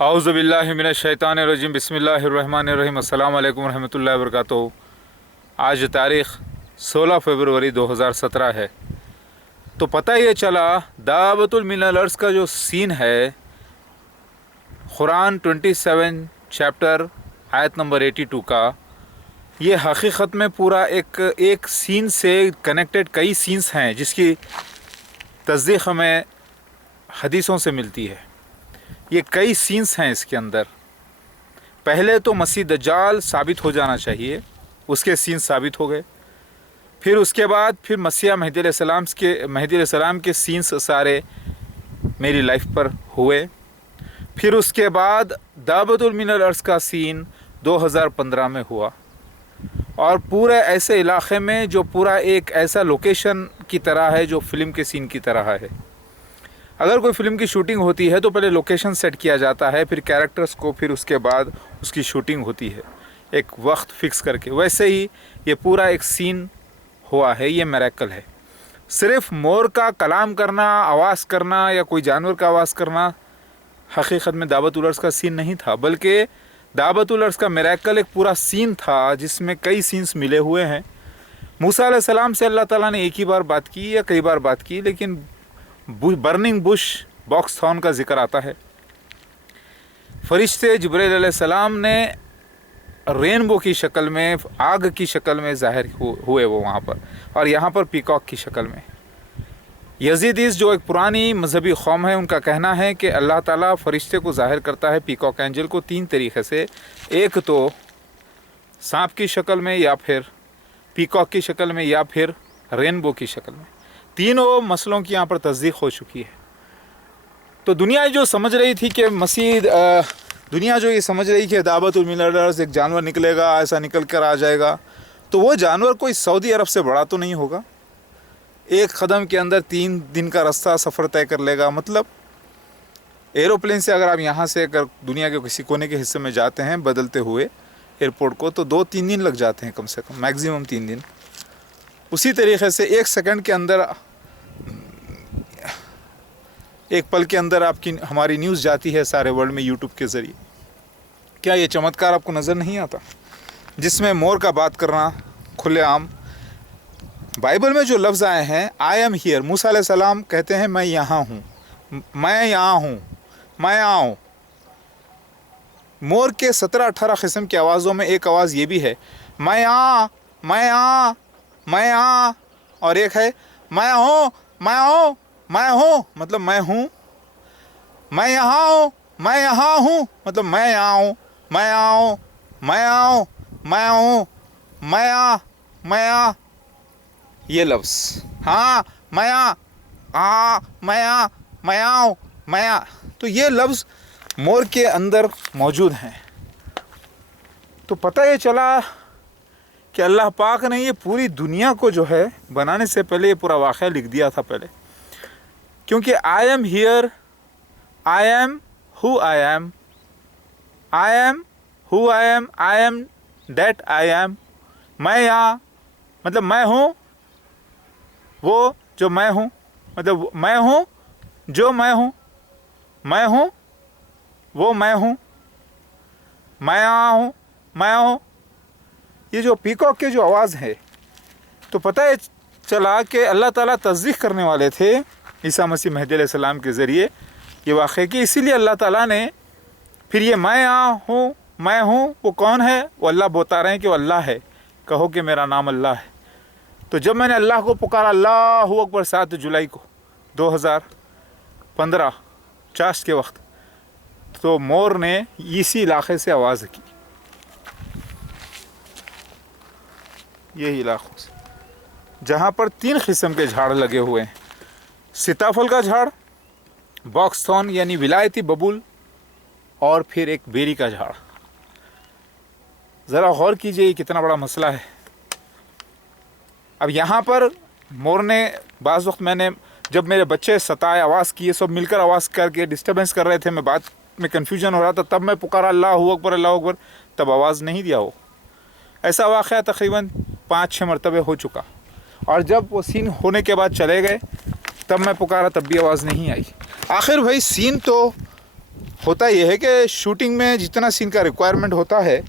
औज़ुबिल्लाहि मिनश्शैतानिर्रजीम बिस्मिल्लाहिर्रहमानिर्रहीम अस्सलाम वालेकुम रहमतुल्लाहि व बरकातुहू। आज तारीख़ 16 फरवरी 2017 है। तो पता ये चला दावतुल मिनल अर्ज़ का जो सीन है, कुरान 27 चैप्टर आयत नंबर 82 का, ये हकीकत में पूरा एक सीन से कनेक्टेड कई सीन्स हैं जिसकी तस्दीक़ हमें हदीसों से मिलती है। ये कई सीन्स हैं इसके अंदर। पहले तो मसीह दज्जाल साबित हो जाना चाहिए, उसके सीन्स साबित हो गए। फिर उसके बाद फिर मसीह मेहदी अलैहिस्सलाम के सीन्स सारे मेरी लाइफ पर हुए। फिर उसके बाद दावतुल मिनल अर्ज़ का सीन 2015 में हुआ, और पूरे ऐसे इलाक़े में जो पूरा एक ऐसा लोकेशन की तरह है जो फ़िल्म के सीन की तरह है। अगर कोई फ़िल्म की शूटिंग होती है तो पहले लोकेशन सेट किया जाता है, फिर कैरेक्टर्स को, फिर उसके बाद उसकी शूटिंग होती है एक वक्त फ़िक्स करके। वैसे ही ये पूरा एक सीन हुआ है। ये मिरेकल है। सिर्फ़ मोर का कलाम करना, आवाज़ करना या कोई जानवर का आवाज़ करना हकीकत में दावतुल अर्ज़ का सीन नहीं था, बल्कि दावतुल अर्ज़ का मिरेकल एक पूरा सीन था जिसमें कई सीन्स मिले हुए हैं। मूसा अलैहिस्सलाम से अल्लाह ताला ने एक ही बार बात की या कई बार बात की, लेकिन बर्निंग बुश बॉक्स थॉर्न का जिक्र आता है। फरिश्ते जिब्रील अलैहिस्सलाम ने रेनबो की शक्ल में, आग की शक्ल में ज़ाहिर हुए वो वहाँ पर, और यहाँ पर पीकॉक की शक्ल में। यजीदीस जो एक पुरानी मजहबी कौम है, उनका कहना है कि अल्लाह ताला फरिश्ते को ज़ाहिर करता है, पीकॉक एंजल को, 3 तरीक़े से। एक तो सांप की शक्ल में, या फिर पीकॉक की शक्ल में, या फिर रेनबो की शक्ल में। तीनों मसलों की यहाँ पर तस्दीक हो चुकी है। तो दुनिया जो समझ रही थी कि दुनिया जो ये समझ रही कि दावतुल मिनल अर्ज़ एक जानवर निकलेगा, ऐसा निकल कर आ जाएगा, तो वो जानवर कोई सऊदी अरब से बड़ा तो नहीं होगा। एक कदम के अंदर 3 दिन का रास्ता सफ़र तय कर लेगा। मतलब एरोप्लेन से अगर आप यहाँ से अगर दुनिया के किसी कोने के हिस्से में जाते हैं बदलते हुए एयरपोर्ट को, तो 2-3 दिन लग जाते हैं, कम से कम मैक्सिमम 3 दिन। उसी तरीक़े से 1 सेकंड के अंदर, एक पल के अंदर आपकी हमारी न्यूज़ जाती है सारे वर्ल्ड में यूट्यूब के ज़रिए। क्या ये चमत्कार आपको नज़र नहीं आता, जिसमें मोर का बात करना खुलेआम? बाइबल में जो लफ्ज़ आए हैं, आई एम हियर, मूसा अलैहिस्सलाम कहते हैं मैं यहाँ हूँ, मैं यहाँ हूँ, मैं आऊँ। मोर के 17-18 किस्म की आवाज़ों में एक आवाज़ ये भी है, मैं यहाँ, मैं यहाँ, मैं यहाँ। और एक है मैं हूँ, मैं हूँ, मैं हूँ, मतलब मैं हूँ। मैं यहाँ हूँ, मैं यहाँ हूँ, मतलब मैं यहाँ हूँ, मैं आऊँ, मैं आऊँ, मैं हूँ, मैं आ, मैं आ। ये लफ्ज़, हाँ मैं आ, मैं आ, मैं आऊँ, मैं आ, तो ये लफ्ज़ मोर के अंदर मौजूद हैं। तो पता ये चला कि अल्लाह पाक ने ये पूरी दुनिया को जो है बनाने से पहले ये पूरा वाक़या लिख दिया था पहले। क्योंकि I am here, I am who I am, I am who I am, I am that I am. मैं यहाँ, मतलब मैं हूँ वो जो मैं हूँ, मतलब मैं हूँ जो मैं हूँ, मैं हूँ वो मैं हूँ, मैं यहाँ हूँ, मैं हूँ। ये जो पीकॉक के जो आवाज़ है, तो पता है चला कि अल्लाह ताला तस्दीक़ करने वाले थे ईसा मसीह मेहदी अलैहिस्सलाम के ज़रिए ये वाक़े की। इसीलिए अल्लाह ताला ने फिर ये मैं यहाँ हूँ, मैं हूँ, वो कौन है? वो अल्लाह बता रहे हैं कि वो अल्लाह है। कहो कि मेरा नाम अल्लाह है। तो जब मैंने अल्लाह को पुकारा, अल्लाहु अकबर, 7 जुलाई को 2015 चाश के वक्त, तो मोर ने इसी इलाक़े से आवाज़ की, यही इलाक़ों से, जहाँ पर 3 किस्म के झाड़ लगे हुए हैं। सीताफल का झाड़, बॉक्स थॉर्न यानी विलायती बबूल, और फिर एक बेरी का झाड़। ज़रा गौर कीजिए कितना बड़ा मसला है। अब यहाँ पर मोर ने बाज़ वक्त, मैंने जब मेरे बच्चे सताए, आवाज़ किए, सब मिलकर आवाज़ करके डिस्टर्बेंस कर रहे थे, मैं बात में कन्फ्यूजन हो रहा था, तब मैं पुकारा अल्लाहु अकबर, अल्लाहु अकबर, तब आवाज़ नहीं दिया हो। ऐसा वाक़या तकरीबन 5-6 मरतबे हो चुका। और जब वो सीन होने के बाद चले गए, तब मैं पुकारा, तब भी आवाज़ नहीं आई। आखिर भाई सीन तो होता यह है कि शूटिंग में जितना सीन का रिक्वायरमेंट होता है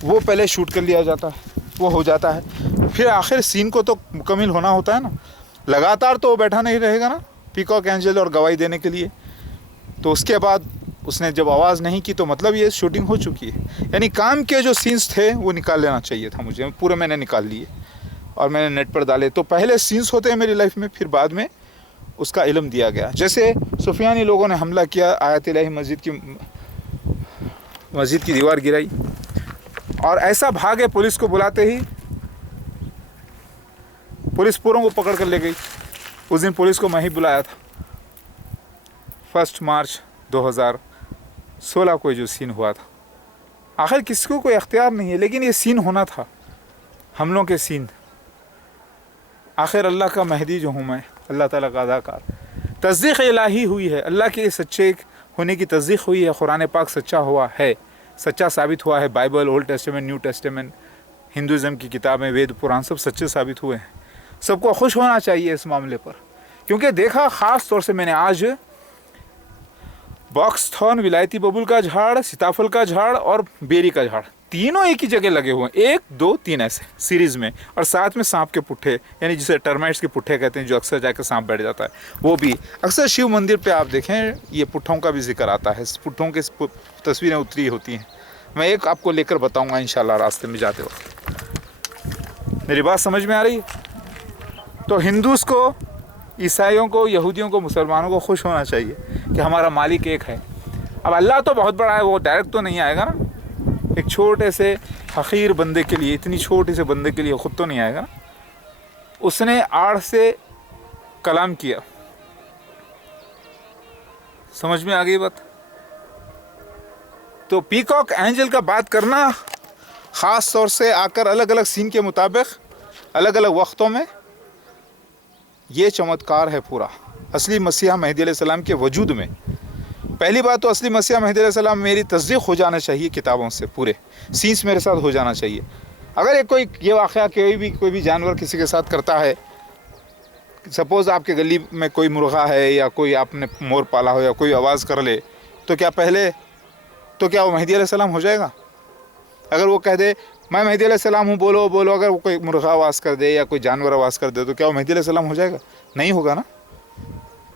वो पहले शूट कर लिया जाता है, वो हो जाता है, फिर आखिर सीन को तो मुकम्मल होना होता है ना। लगातार तो वो बैठा नहीं रहेगा ना पीकॉक एंजल और गवाही देने के लिए। तो उसके बाद उसने जब आवाज़ नहीं की तो मतलब ये शूटिंग हो चुकी है। यानी काम के जो सीन्स थे वो निकाल लेना चाहिए था मुझे, पूरे मैंने निकाल लिए और मैंने नेट पर डाले। तो पहले सीन्स होते हैं मेरी लाइफ में, फिर बाद में उसका इल्म दिया गया। जैसे सुफियानी लोगों ने हमला किया, आयत इलाही मस्जिद की दीवार गिराई और ऐसा भागे, पुलिस को बुलाते ही पुलिस पूरों को पकड़ कर ले गई। उस दिन पुलिस को मैं ही बुलाया था। 1 मार्च 2016 को जो सीन हुआ था, आखिर किसको कोई अख्तियार नहीं है, लेकिन ये सीन होना था, हमलों के सीन। आखिर अल्लाह का मेहदी जो हूँ मैं, अल्लाह ताला का अदाकार। तस्दीक़ इलाही हुई है, अल्लाह के सच्चे होने की तस्दीक़ हुई है। कुरान पाक सच्चा हुआ है, सच्चा साबित हुआ है। Bible, old testament, new testament, Hinduism की किताबें, वेद, पुराण सब सच्चे साबित हुए हैं। सबको खुश होना चाहिए इस मामले पर, क्योंकि देखा ख़ास तौर से मैंने आज बॉक्स थॉर्न, विलायती बबूल का झाड़, सीताफल का झाड़ और बेरी का झाड़, तीनों एक ही जगह लगे हुए हैं, 1, 2, 3 ऐसे सीरीज़ में। और साथ में सांप के पुट्ठे, यानी जिसे टर्माइट्स के पुट्ठे कहते हैं, जो अक्सर जाकर सांप बैठ जाता है, वो भी। अक्सर शिव मंदिर पे आप देखें ये पुट्ठों का भी जिक्र आता है, पुट्ठों की तस्वीरें उतरी होती हैं। मैं एक आपको लेकर बताऊँगा इंशाल्लाह रास्ते में जाते वक्त। मेरी बात समझ में आ रही है? तो हिंदूज़ को, ईसाइयों को, यहूदियों को, मुसलमानों को खुश होना चाहिए कि हमारा मालिक एक है। अब अल्लाह तो बहुत बड़ा है, वो डायरेक्ट तो नहीं आएगा ना, एक छोटे से हकीर बंदे के लिए, इतनी छोटे से बंदे के लिए ख़ुद तो नहीं आएगा ना। उसने आड़ से कलाम किया। समझ में आ गई बात? तो पीकॉक एंजल का बात करना, ख़ास तौर से आकर अलग अलग सीन के मुताबिक अलग अलग वक्तों में, ये चमत्कार है पूरा असली मसीहा मेहदी अलैहिस्सलाम के वजूद में। पहली बात तो असली मसीहा मेहदी अलैहिस्सलाम मेरी तस्दीक़ हो जाना चाहिए किताबों से, पूरे सीन्स मेरे साथ हो जाना चाहिए। अगर ये वाक़या कोई भी जानवर किसी के साथ करता है, सपोज़ आपके गली में कोई मुर्गा है या कोई आपने मोर पाला हो या कोई आवाज़ कर ले, तो क्या वो मेहदी अलैहिस्सलाम हो जाएगा? अगर वो कह दे मैं मेहदी अलैहिस्सलाम हूँ, बोलो बोलो, अगर वो कोई मुर्गा आवाज़ कर दे या कोई जानवर आवाज़ कर दे, तो क्या वो मेहदी अलैहिस्सलाम हो जाएगा? नहीं होगा ना,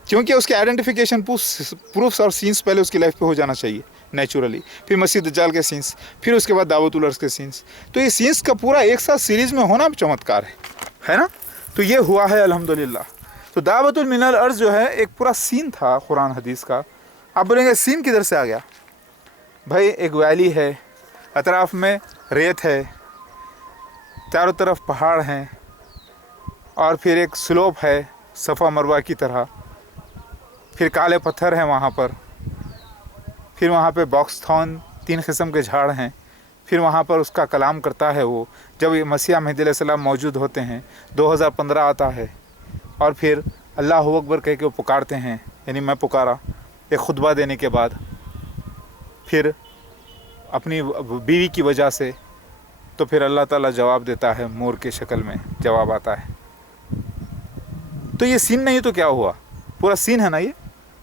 क्योंकि उसके आइडेंटिफिकेशन प्रूफ्स और सीन्स पहले उसकी लाइफ पे हो जाना चाहिए नेचुरली। फिर मसीह दज्जाल के सीन्स, फिर उसके बाद दावतुल अर्ज़ के सीन्स। तो ये सीन्स का पूरा एक साथ सीरीज़ में होना चमत्कार है ना। तो ये हुआ है अल्हम्दुलिल्लाह। तो दावतुल मिनल अर्ज़ जो है एक पूरा सीन था कुरान हदीस का। आप बोलेंगे सीन किधर से आ गया? भाई एक वैली है, अतराफ़ में रेत है, चारों तरफ पहाड़ हैं और फिर एक स्लोप है सफ़ा मरवा की तरह, फिर काले पत्थर हैं वहाँ पर, फिर वहाँ पे बॉक्स थॉर्न 3 किस्म के झाड़ हैं, फिर वहाँ पर उसका कलाम करता है वो। जब ये मसीहा मेहदी अलैहिस्सलाम मौजूद होते हैं, 2015 आता है और फिर अल्लाहु अकबर कह के वो पुकारते हैं, यानी मैं पुकारा, एक खुतबा देने के बाद, फिर अपनी बीवी की वजह से, तो फिर अल्लाह ताला जवाब देता है, मोर के शक्ल में जवाब आता है। तो ये सीन नहीं तो क्या हुआ? पूरा सीन है ना ये।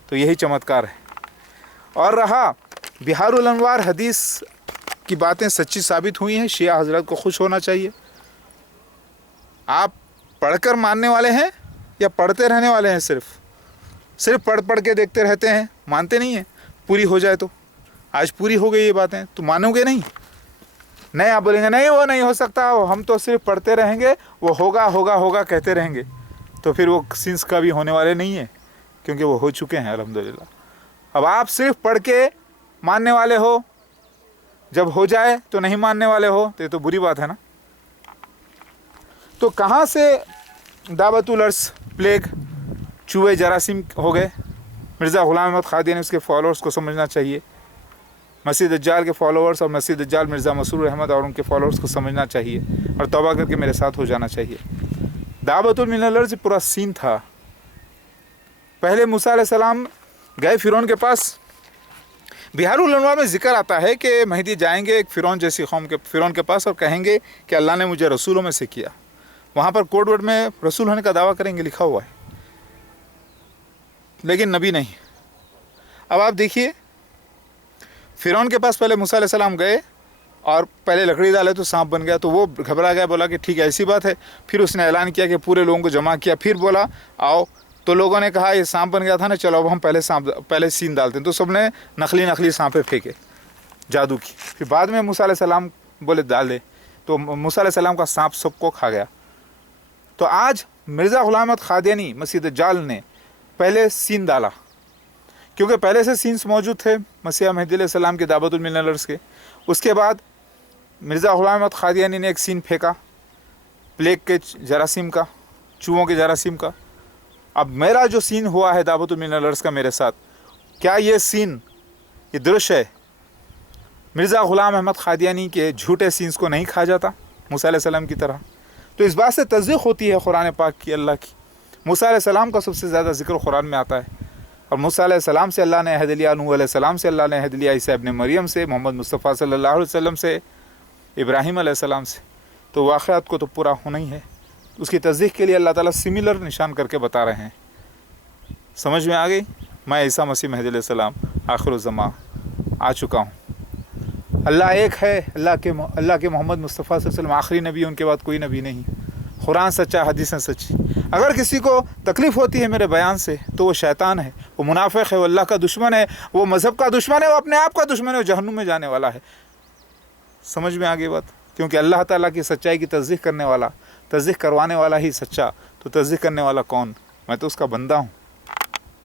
तो यही चमत्कार है। और रहा बिहारुल अनवार हदीस की बातें सच्ची साबित हुई हैं। शिया हजरत को खुश होना चाहिए। आप पढ़कर मानने वाले हैं या पढ़ते रहने वाले हैं? सिर्फ पढ़ के देखते रहते हैं, मानते नहीं हैं। पूरी हो जाए तो, आज पूरी हो गई ये बातें, तो मानोगे नहीं? नहीं, आप बोलेंगे नहीं वो नहीं हो सकता, हम तो सिर्फ पढ़ते रहेंगे, वो होगा होगा होगा कहते रहेंगे, तो फिर वो सीन्स का भी होने वाले नहीं है, क्योंकि वो हो चुके हैं अल्हम्दुलिल्लाह। अब आप सिर्फ पढ़ के मानने वाले हो, जब हो जाए तो नहीं मानने वाले हो, तो ये तो बुरी बात है ना। तो कहाँ से दावतुल अर्ज़, प्लेग, चूहे, जरासीम हो गए? मिर्ज़ा ग़ुलाम अहमद क़ादियानी उसके फॉलोअर्स को समझना चाहिए। मसीह दज्जाल के फॉलोअर्स और मसीह दज्जाल मिर्ज़ा मसरूर अहमद और उनके फॉलोअर्स को समझना चाहिए और तौबा करके मेरे साथ हो जाना चाहिए। दावतुल मिनल अर्ज़ पूरा सीन था। पहले मूसा अलैहिस्सलाम गए फ़िरौन के पास। बिहारुल अनवार में ज़िक्र आता है कि मेहदी जाएंगे एक फ़िरौन जैसी कौम के, फ़िरौन के पास, और कहेंगे कि अल्लाह ने मुझे रसूलों में से किया। वहाँ पर कोड वर्ड में रसूल होने का दावा करेंगे, लिखा हुआ है, लेकिन नबी नहीं। अब आप देखिए फ़िरौन के पास पहले मूसा अलैहिस्सलाम गए और पहले लकड़ी डाले तो सांप बन गया, तो वो घबरा गया, बोला कि ठीक है ऐसी बात है। फिर उसने ऐलान किया कि पूरे लोगों को जमा किया, फिर बोला आओ, तो लोगों ने कहा ये सांप बन गया था ना, चलो अब हम पहले सीन डालते हैं। तो सबने नकली सांपें फेंके जादू की। फिर बाद में मूसा अलैहिस्सलाम बोले डाल दे, तो मूसा अलैहिस्सलाम का सांप सबको खा गया। तो आज मिर्ज़ा ग़ुलाम अहमद क़ादियानी मसीह दज्जाल ने पहले सीन डाला, क्योंकि पहले से सीन्स मौजूद थे मसीह मेहदी अलैहिस्सलाम के दावतुल मिल्लर्स के। उसके बाद मिर्ज़ा ग़ुलाम अहमद क़ादियानी ने एक सीन फेंका प्लेग के जरासीम का, चूहों के जरासीम का। अब मेरा जो सीन हुआ है दावतुल मिल्लर्स का मेरे साथ, क्या ये सीन, ये दृश्य है मिर्ज़ा ग़ुलाम अहमद क़ादियानी के झूठे सीन्स को नहीं खा जाता मूसा अलैहिस्सलाम की तरह? तो इस बात से तस्दीक़ होती है कुरान पाक की, अल्लाह की। मूसा अलैहिस्सलाम का सबसे ज़्यादा ज़िक्र कुरान में आता है, और मूसा अलैहिस्सलाम से अल्लाह ने अहद लिया, नूह अलैहिस्सलाम से अल्लाह ने अहद लिया, ईसा इब्न मरियम से, मोहम्मद मुस्तफ़ा सल्लल्लाहु अलैहि वसल्लम से, इब्राहीम अलैहिस्सलाम से। तो वाक़यात को तो पूरा होना ही है, उसकी तस्दीक़ के लिए अल्लाह ताला सिमिलर निशान करके बता रहे हैं। समझ में आ गई? मैं ईसा मसीह मेहदी अलैहिस्सलाम आखिरुज़्ज़मा आ चुका हूँ। अल्लाह एक है, अल्लाह के मोहम्मद मुस्तफ़ा सल्लल्लाहु अलैहि वसल्लम आखिरी नबी, उनके बाद कोई नबी नहीं। कुरान सच्चा, हदीसें सच्ची। अगर किसी को तकलीफ़ होती है मेरे बयान से तो वो शैतान है, वो मुनाफिक है, वो अल्लाह का दुश्मन है, वो मज़हब का दुश्मन है, वो अपने आप का दुश्मन है, वो जहन्नुम में जाने वाला है। समझ में आ गई बात? क्योंकि अल्लाह ताला की सच्चाई की तस्दीक़ करने वाला, तस्दीक़ करवाने वाला ही सच्चा, तो तस्दीक़ करने वाला कौन? मैं तो उसका बंदा हूँ।